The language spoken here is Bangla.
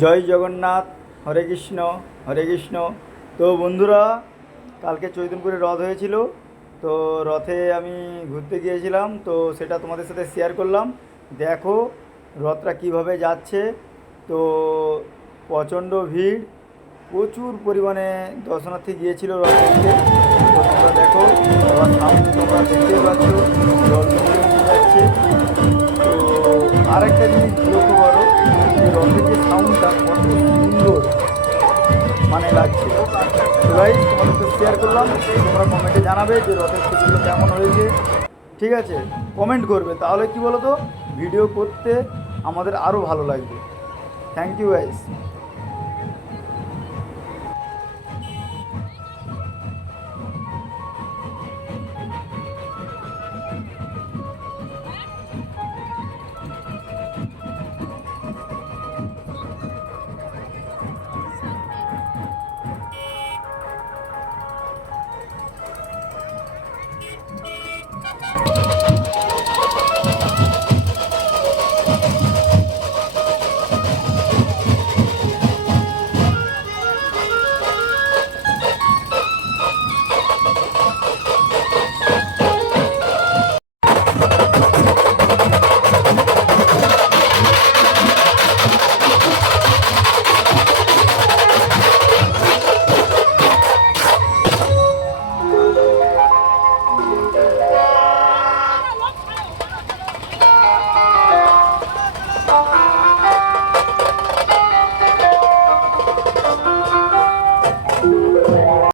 জয় জগন্নাথ। হরে কৃষ্ণ হরে কৃষ্ণ। তো বন্ধুরা, কালকে চৈতন্যপুরে রথ হয়েছিল। তো রথে আমি ঘুরতে গিয়েছিলাম, তো সেটা তোমাদের সাথে শেয়ার করলাম। দেখো রথটা কিভাবে যাচ্ছে। তো প্রচণ্ড ভিড়, প্রচুর পরিমাণে দর্শনার্থী গিয়েছিল রথ দেখতে। তো তোমরা দেখো, আবার সামনে তোমরা দেখতেই পাচ্ছ জল নিয়ে যাচ্ছে। তো আর একটা জিনিস লক্ষ্য করো, যে রথের যে সাউন্ডটা কত সুন্দর মানে লাগছে। তো গাইস, তোমাদেরকে শেয়ার করলাম, তোমরা কমেন্টে জানাবে যে রথের ছবিগুলো কেমন হয়েছে। ঠিক আছে, কমেন্ট করবে, তাহলে কি বলো তো, ভিডিও করতে আমাদের আরও ভালো লাগবে। Thank you guys.